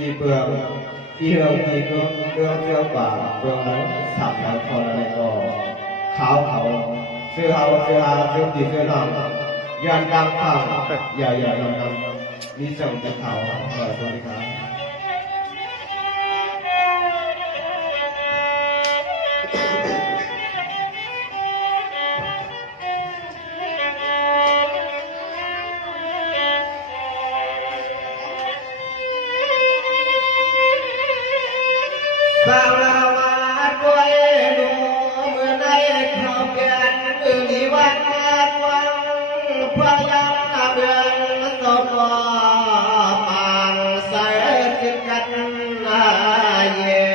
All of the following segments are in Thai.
kỳ bường kỳ hương kỳ cương cương tiêu quả bường nắng sạp nắng thôn này có khảo khảo sư hào sư tỷ sư lòng yan đăng thẳng dạ đăng đi chồngจะkhảo hỏi tôi đi khảo Sao nào mà quay đủ mưa nay không biết từ đi văn quang qua giang đường sông màng say trên cánh yên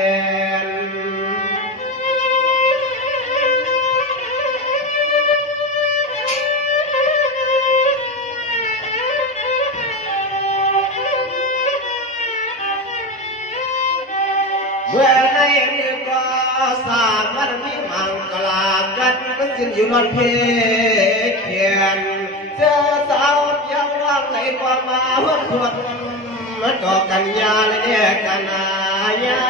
bữa nay có xa văn mỹ mạng là gắn xinอยู่นอนเพเขียนเจอสาวยังว่างในความมาหดหดมันก็กันยาเลยเนี่ยกันนายา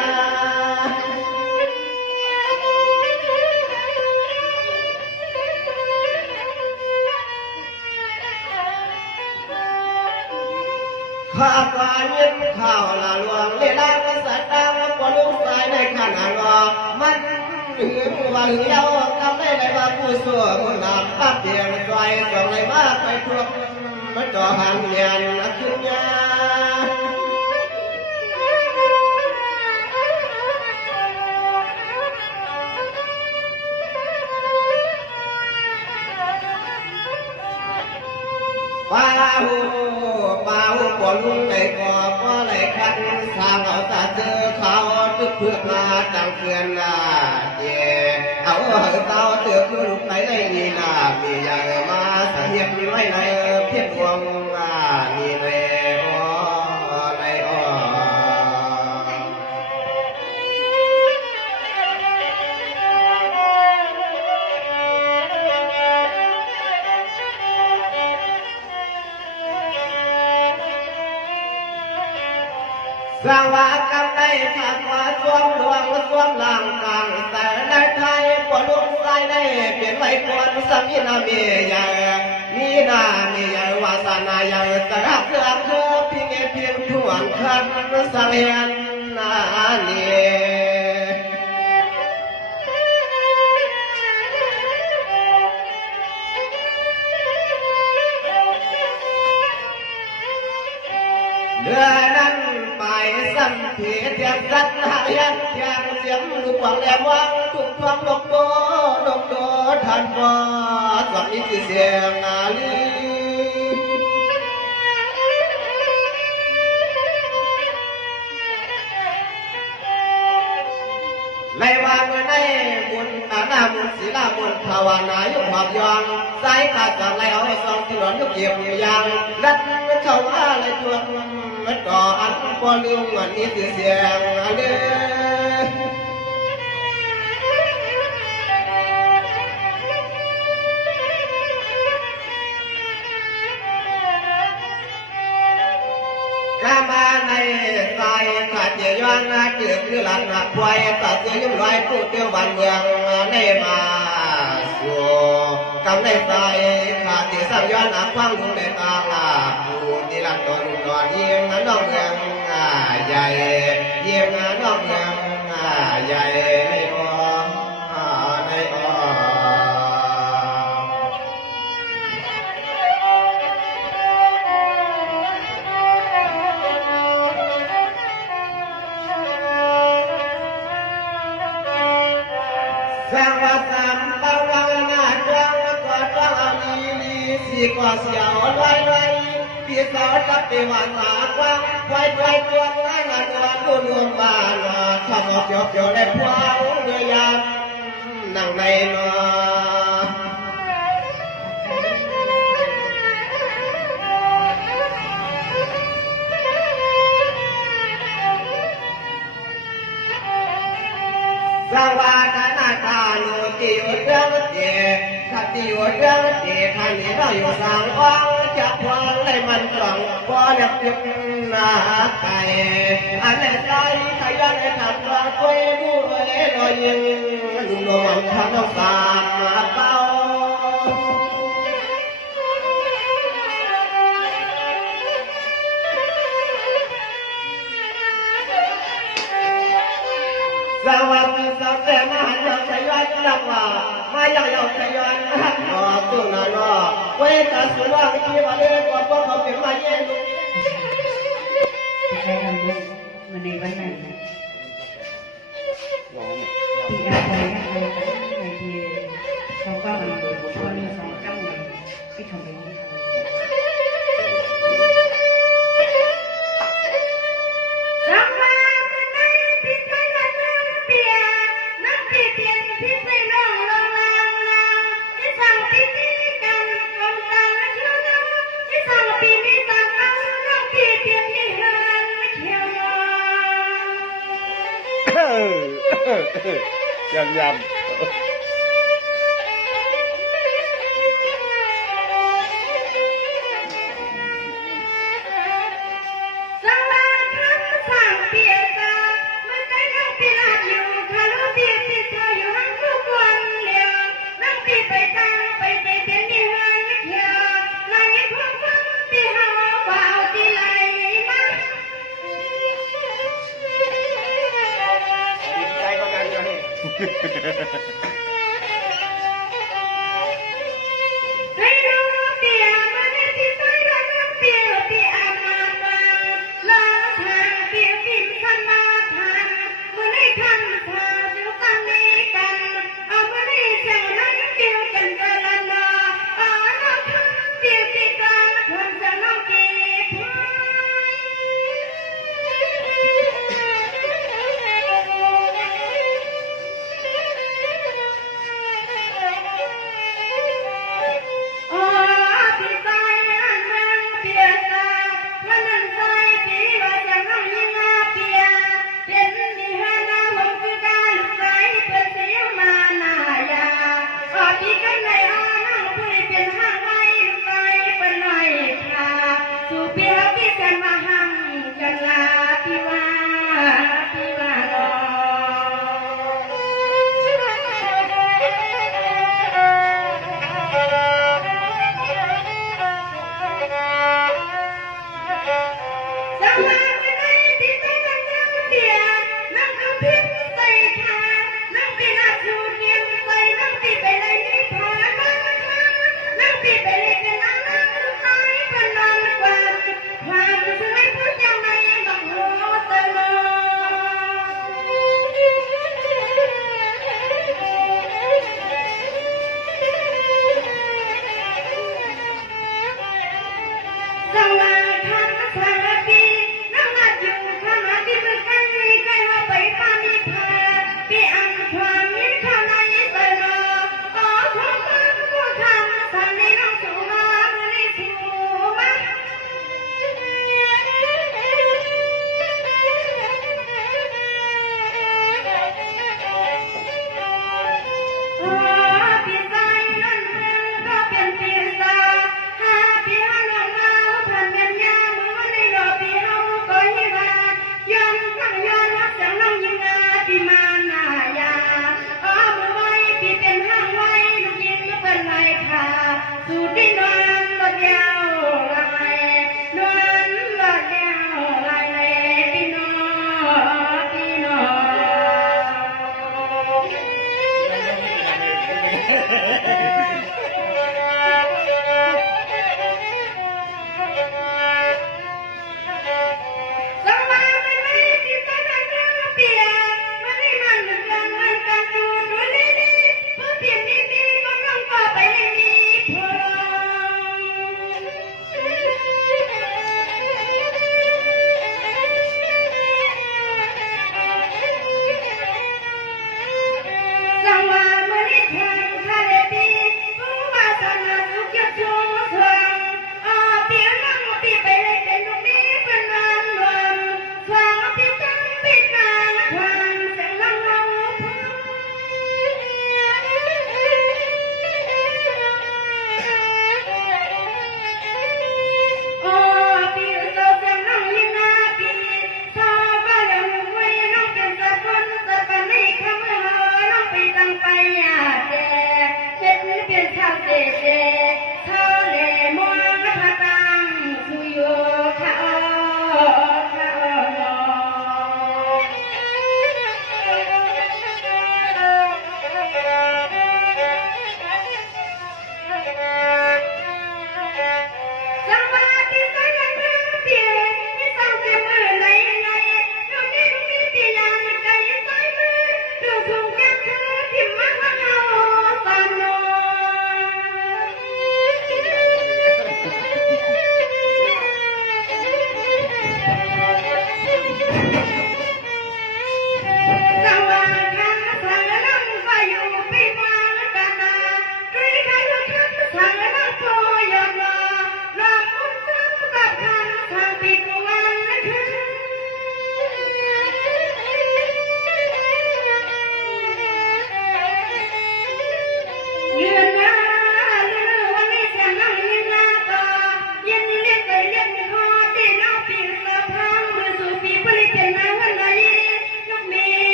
ข้าปลาเย็นข้าวละหลวงเลี้ยงสัตว์ตามก็ลูกชายในขณะรอมันหือว่าหือเย้ากำได้เลยว่าผู้สั่วผู้นำตัดเตียงไฟส่องเลยมากไปทั่วมันก็หันเงียนขึ้นยาป้าหูปนในก่อก็เลยคันสาวเอาตาเจอเขาตึกเพื่อมาจังเพื่อนนาเย่เอาเต้าเตือคือลูกไหนในนี่นามีอย่างมาเสียบไว้ในเพียงวงมีในในสร้างว่ากำได้ขาดว่าช่วงดวงช่วงหลังกลางแต่ได้ไทยปวดลูกใส่ได้เปลี่ยนไว้ควรสัมีนามีใหญ่มีนามีใหญ่วาสนาใหญ่แต่รักเธอเพียงเพียงทวนคันสังเวียนนาเนีเดือนนั้นไปสัมผีเทียมสัตว์หายันเทียมเสียงลูกหวังแหลมวังทุกท้องดกโดทันบ่สวัสดีคือเสียงนาลีในวันเมื่อในบุญตาหน้าบุญศีลาบุญภาวนายุหอบยองสายขาดจากแล้วสองที่หลอนยุกเยียบยังรัดเข้ามาเลยชวนมันก็อันบ่ลืมวันนี้คือเสียงเด้อกามาในสายขาดเยียย้อนเกิดคือหลังหักไว้ตัดเสียยุ่งลอยผู้เตี้ยวบันเมืองในมาสู่กำในสายขาดเสียสังย้อนคว้างลุงในตาผู้ที่รักโดนเยี่ยมน้องเมืองใหญ่เยี่ยมน้องเมืองใหญ่ในสังวาสัมปวานาจังก็จังลีสีก็เสียวไว้พี่สาวจับเทวาสากว้างไว้ตัวงานตัวรวมบ้านทำเอาเกี่ยวได้พวงเรือยามนั่งในนอสวัสดิ์นาตาโนติวเรื่องเจขัดติวเรื่องเจขันนี้เราอยู่สังวังจับวางเลยมันตรังพอเล็บ นาไก่อันใจขยันทำตัวคุยด้วยรอยยิ้มนุ่มนวลทำน้องสามมาเป้าสวัสดีสักแต่มาหันสยอนนักว่ามาอยากสยอนหักหอตุนานอเวทสุราที่ว่าเล่นกว่าพวกเขาเป็นมาเย็นจะใช้ทำบุญมาในวันนั้นที่อาจารย์ให้เราในทีเขาก็มาคนหนึ่งสองเจ้าหนึ่งที่ทำเองยำ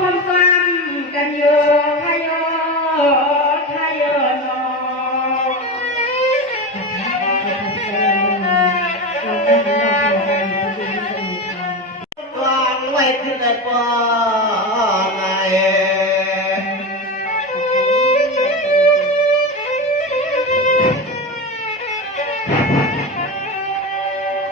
ความฟังกันอยู่ไทยโยไทยโยนอวางไว้ขึ้นในปอไง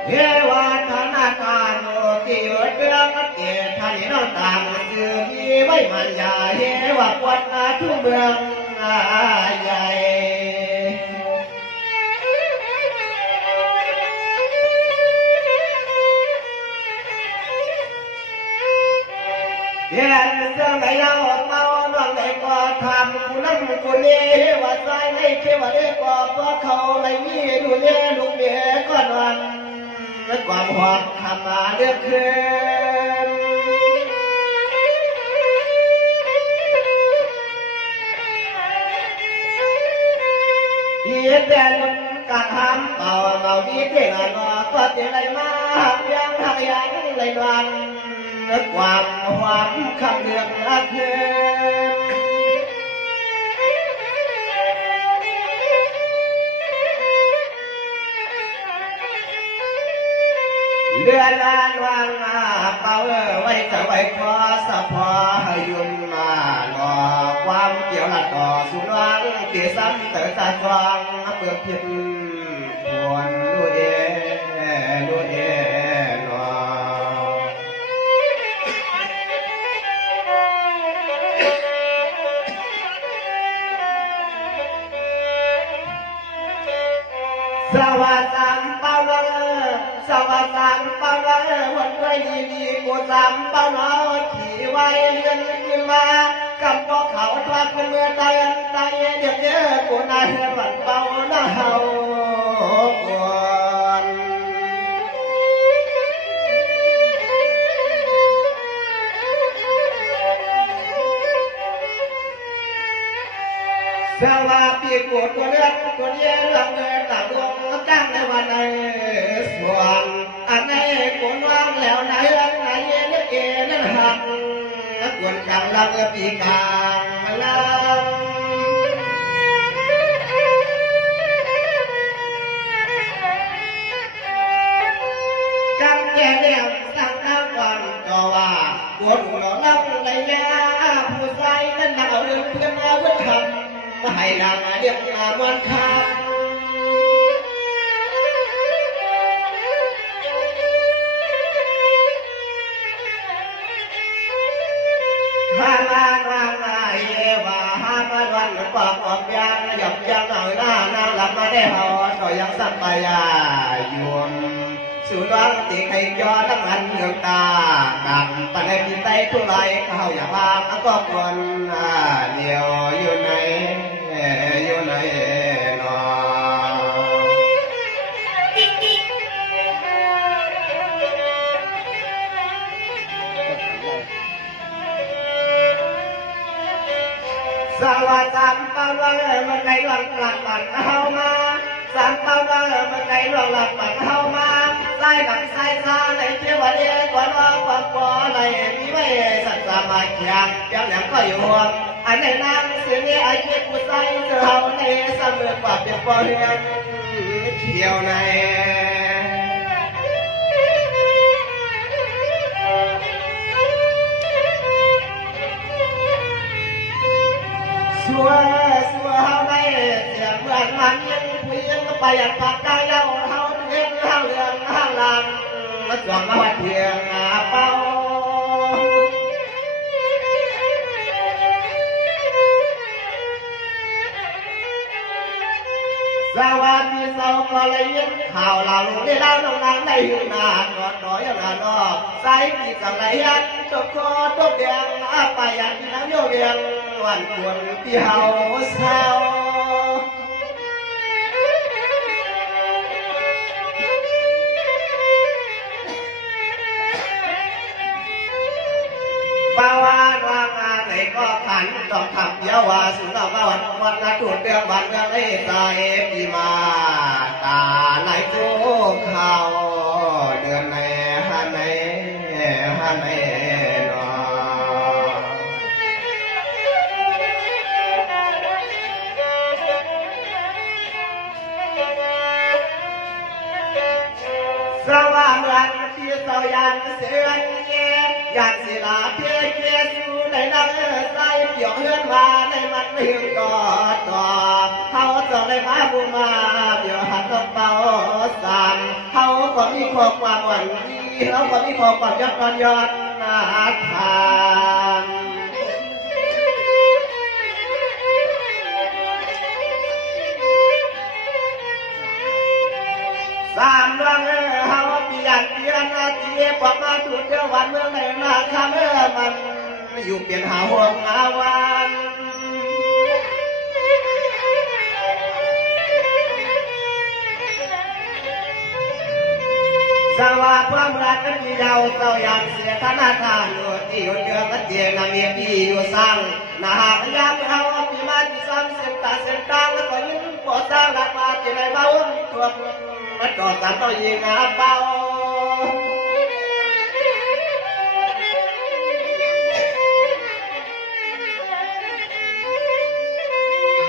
เยวัฒนาการโอติโอเดืองเกศทันนอนตามสื่อมีไว้มันยาเยวักวัดนาทุ่งเมืองใหญ่เย็นเสื้อไหนเราเมาน้องไหนก็ทำกูนั่งกูนี่ว่าใจให้เทวดาก็เพราะเขาไม่มีดูเลี้ยลูกเมียก็นอนและความหวังทำมาเลือกคืนเย็นแต่ลุนการทำเป่าเมาดีเก่งอ่ะก็เจริญมายังทำยังเลยวันความหวังคำเลือกรักเธอเดือนลานวางมาเป่าไว้จะไว้คอสะพอให้ยุ่มมาหลอกความเกี่ยวหลัดต่อสุนวังเกี่ยซ้ำเต๋อตาจวงเปลือกผิดหวนดูเอหนอสวัสดิ์เป้าละสวัสดิ์เป้าละวันไว้ดีกูสามเป้าละขี่ไว้เลื่อนขึ้นมากำก็เขาทอดเป็นเมื่อตายเดี๋ยวเยอะกูนายวันเป้าหน้าเฮาก่อนสวัสดีกูตัวเลือดตัวเย็นหลังเงินตัดดวงตั้งในวันไหนส่วนอันไหนกูว่างแล้วไหนเย็นเอ็นนั่นหักกวนกลางลำปีกลางลำจำแก่เดียวสั่งน้ำวันก็ว่าปวดหัวน้ำในยาผู้ใส่นั่นหนาวเรื่องเพื่อนมาเพื่อทำให้ดังเรียกงานวันคำฮาลานวางนายเยวาฮามาวันปากออกยางหยับยังเอาหน้าหลับมาได้หอต่อยังสัมปายายวมสุรังติใครยอทั้งอันเงือกตากันปันให้กินไตทุไรเข้าอย่าบางก็ควรเดียวอยู่ในนอสวัสดิ์เป้าเลยมันไงหลังปั่นเข้ามาสามเป้าเลยมันไงหลังปั่นเข้ามาใส่กับใส่ซาในเที่ยวเดียกว่าว่าความปออะไรมีไม่สัตว์สามัญยังยังก็อยู่อันในน้ำสื่อนี้ไอ้เจ็บผู้ใส่เจ้าในเสมอความเปียกปอนเที่ยวในสัวเฮาไม่เสียงเหมือนมันยังผู้ยังไปอยากปักได้แล้วเฮาเงินเฮาเรื่องเฮาลังมาจอมมาวัดเพียงเป้าสวัสดีสาวมาเลยยินข่าวเราลุงได้เล่าน้องนางได้อยู่นานนอนน้อยนานนอกใส่ปีสังไรยันจบคอตบแดงไปยันที่น้ำโยเวียงวันควรที่เฮาเศร้าป่าวานวางมาไหนก็ขันต้องขับเยาวาสุนทรมาวันนัดถูดเดืองวันเมืองไอ้ใจปีมาตาไหลโคเขาเดือนในฮันในนอ ลีลาเพียเกียสู่ในนังใส่เกี่ยวเฮือนมาในมันเรื่องก่อต่อเขาจะได้มาบุมาเดี๋ยวหัดต้องเป่าสามเขาก็มีข้อความหวังดีเขาก็มีข้อความยับยั้งยอดนาทานสามวันเฮาเปลี่ยนนาทีกว่ามาจุดเดียววันเมื่อไหร่นาคำมันอยู่เปลี่ยนหาห่วงหาวันสวัสดิ์ความรักกันที่เราเจ้าอย่างเสียธนาคารอยู่ที่อยู่เดือกันเตียงนาเมียที่อยู่สร้างนาหากยามเราปีมาที่ซ้ำเส้นตาเส้นกลางแล้วก็ยิ่งปวดสร้างรักมาที่ไหนเบาตัวมันก็สามต่อยิงอาเบา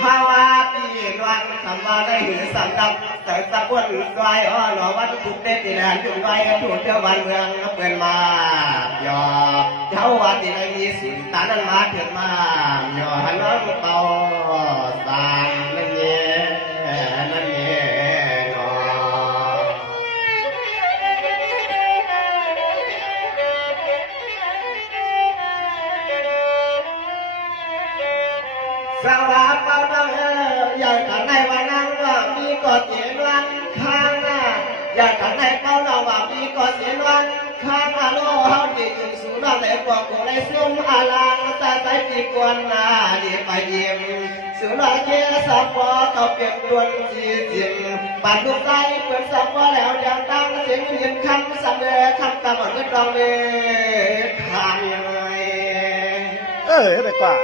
ภาวะปีนวันคำว่าได้หือสันดับแต่ตะกวนลอยอ้อหนอวัดทุกเด็ดที่แดนจุดไว้ถูกเจ้าวันเมืองเปิดมาหยอเจ้าวันที่ได้มีสินตานั้นมาเถิดมาหยอหันน้องเป่าสามนั่นเองนั่นเองหนอสวัสดิ์เป่าน้องอยากกันในวันนั้นว่ามีก็เสียนวันข้างหน้าอยากกันในเป่าน้องว่ามีก็เสียนวันข้างหน้าโลเฮาดีอยู่สูงน้องแต่กว่ากูได้ซุ่มอาลางตาใจปีกวนหน้าดีไปเยี่ยมสูงน้องเชี่ยสับปอเขาเปียกดวนจีจิมปัดลูกใจเปิดสับปอแล้วอย่างตั้งเสียงเย็นคำสั่งเลยคำตามหมดเงินรองเลยทางยังไงไปกว่า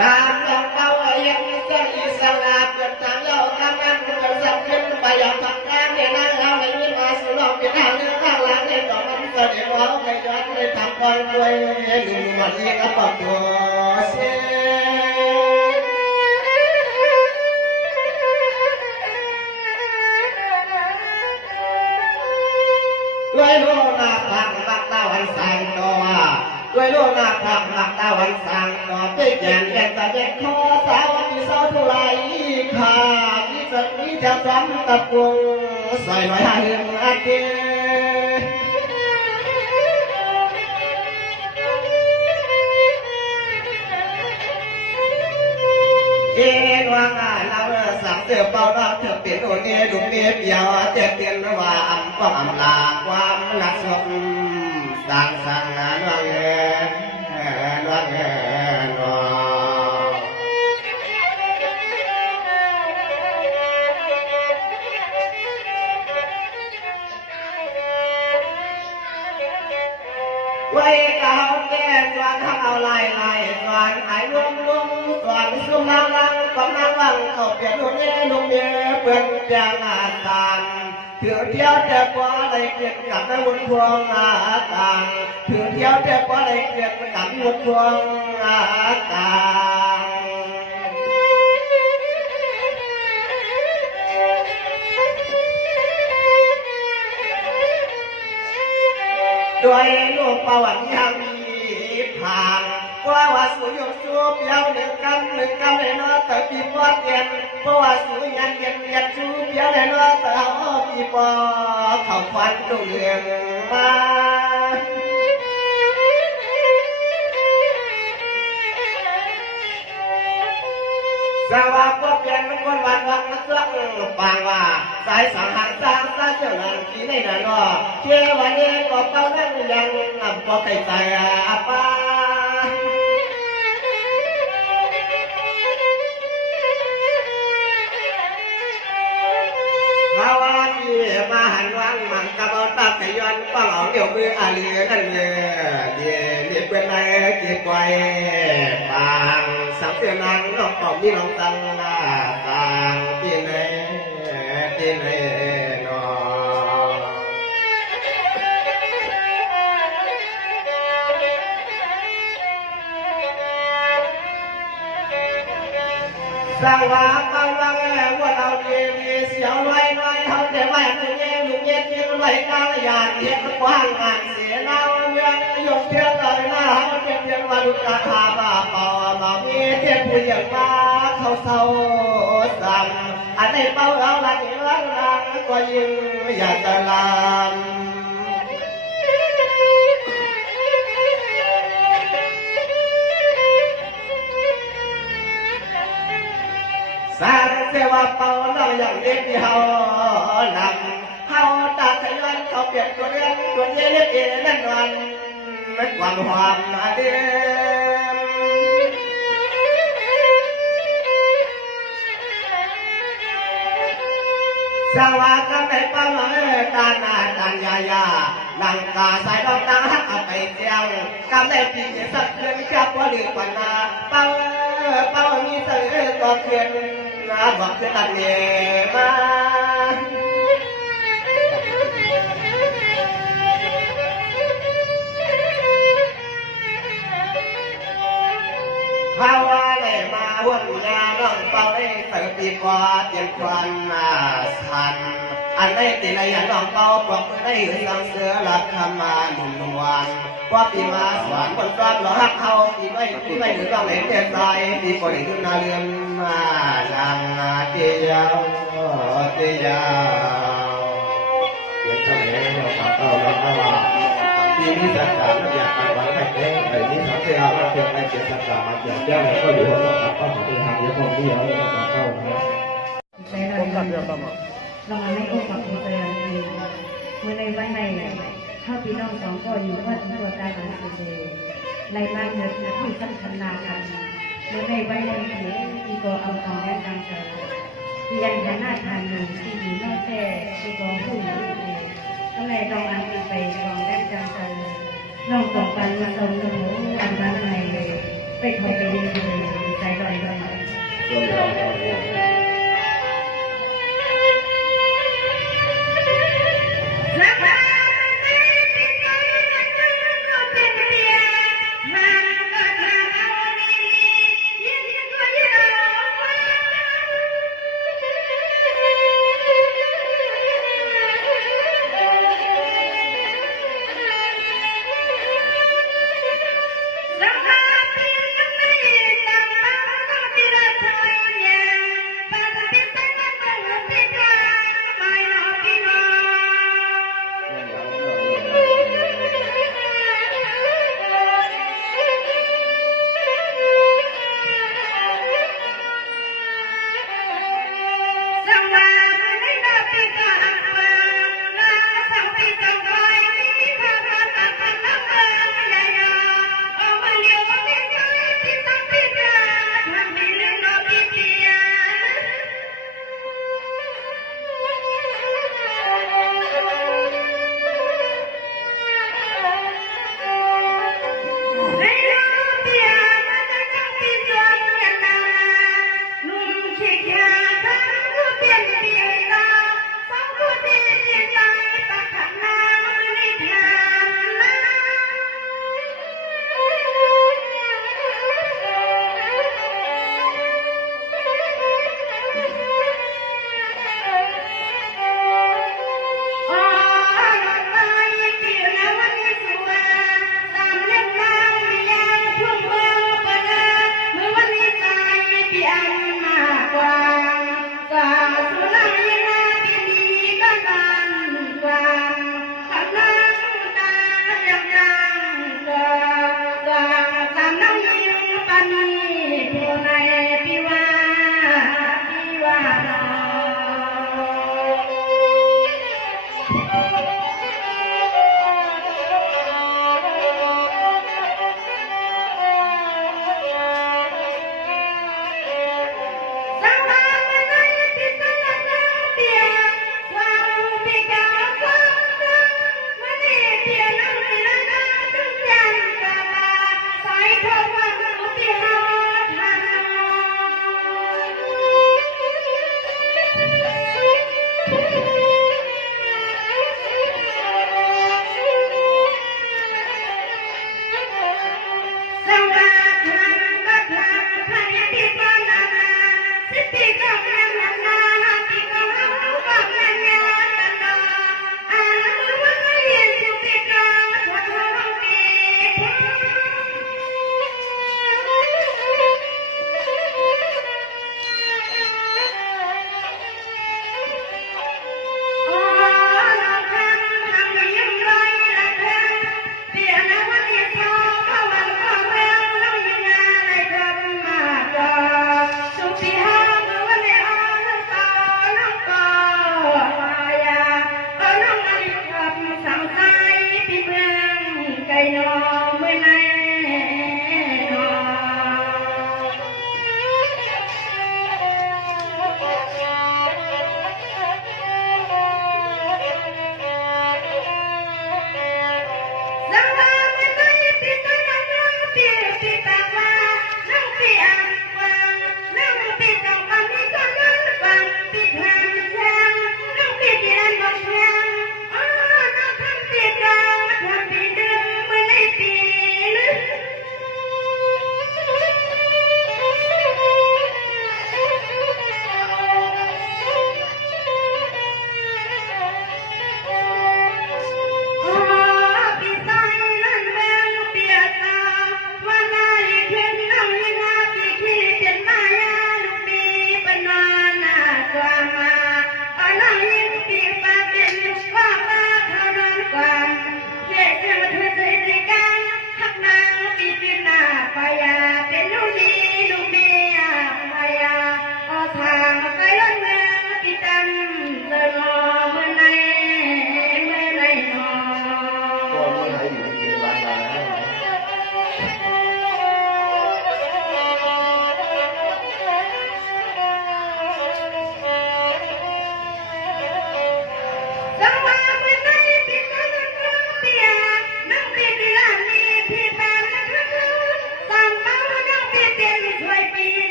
สามดอกเป้ายังเจ้าอีสานเกิดจากเล่าทำงานเกิดสักขึ้นไปอย่างทำการเนี่ยนั่งเราในวิมาสุรเป็นทางเรื่องข้างหลังเนี่ยต่อมันเสด็จเราในย้อนในทำความรวยหนึ่งวันนี้ก็ปรับตัวเสียด้วยโลนาพังรักตาวันสายตัวด้วยโลนาพังรักตาวันสางตัวไปแก่นแก่นตาแก่นคอสาวที่เศร้าเท่าไรข้าที่จะมีจะซ้ำตะกุงใส่ไว้ให้เรื่องอาเกเอ็นว่างานเราสังเสือเป่าเราเธอเปลี่ยนโอเนดุเมียเปียวเจ็บเตียนว่าอำก็อำลาความหนักสมสั่งสั่งงานว่าเงินว่าเงินไว้เก่าแก่สวนทำเอาลายลายสวนหายลุ่มลุ่มสวนซุ่มนางรังกำลังวังเขาเปลี่ยนลูกเนี้ยลูกเนี้ยเปิดเปียงอาตานถือเที่ยวแต่กว่าอะไรเกลียดกับในวุ่นพวงอาตานถือเที่ยวแต่กว่าอะไรเกลียดกับวุ่นพวงอาตานด้วยลูกประวัติยังมีผ่านว่าสูยกสูบเยาวหนึ่งกำเลยเนาะแต่ปีปอดเย็นเพราะว่าสูยันเย็นสูบเยาวเลยเนาะแต่เอาปีปอเขาควันดูเรื่องมาสวัสดิ์ก็เปลี่ยนเป็นคนวันวันมันสักปางว่าสายสังหารสร้างสร้างเจ้าหลังที่ในนั้นเนาะเชื่อวันนี้ก็เป้านั่งยังก็ไปใจอาป้าภาวะที่มาหันวังมันกระบอกตาขย้อนป้องเอาเดี๋ยวมืออาลีนั่นเนื้อเดี๋ยวเป็นนายเก็บไว้ปางสับเสียนางน้องตอบนี่น้องตังลาปางที่ไหนนอส สว่างบางวังว่าเราดีมีเสียวลอยลอยเขาแต่ไม่คุณเย็นลุงเย็นยินไหลกาลยานเทียนกว้างงานเสียนาวเมืองยกเทียนลอยหน้าเขาเทียนเทียนมาดุกาทาบาปอมามีเทียนผู้ยังมาเขาเศร้าสั่งอันในเป้าเอาละนี่ล้างนางก็ยิ่งอยากจะลามสร้างเทวาเป่าเราอย่างเด็กที่เฮาหนักเฮาตาไทยวันเขาเปลี่ยนตัวเรื่องตัวเย็นเอ็นนั่นวันมันความหอมมาเดิมสว่างก็ไม่เป่าตาหน้าตายายานังกาใส่ดอกตาหักเอาไปเตียงกำได้ปีสักเดือนกับว่าลืมปัญหาเป่าเป่ามีเสือก็เขียนบอกจะตัดเย่มาภาวะได้มาหุ่นยาน้องเป่าได้เสือปีกว่าเตรียมควันสันอันได้ตีในยันน้องเป่าปลอกได้เหืองเสือหลับคำมาหนุ่มนวลว่าปีมาสวนบนฟ้าหล่อฮักเขาปีไม่หรือต้องเห็นเด็กใจปีก่อนขึ้นนาเรือนมาลังเตียาวเตียาวเดี๋ยวทำให้เราขับเราแล้วก็ว่าปีนี้สักการนักอยากการวันไม่เองไอ้นี้ทำเสียแล้วเพียงไอ้เจ็บสักการมาเจ็บแก้วก็อยู่ว่าขับเข้าของเป็นทางเดียวกันที่เราขับเข้านะผมขับเรือประมาณเรามาให้องค์ความเป็นอย่างดีเมื่อในวันในข้าพี่น้องสองก็อยู่ว่าถึงตัวตายของสุเดไล่ล่าเงินที่ขั้นคันนากันเมื่อในวันในที่ก็เอาของแดนดังเจอที่ยังจะน่าทานอยู่ที่อยู่นอกแต่ที่กองผู้หญิงก็เลยลองอันไปกองแดนดังเจอน้องต่อไปมาตรงหนูอันนั้นในไปคอยไปยืนใจลอย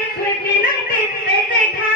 นสวยมีน้ำติดไปใส่ทา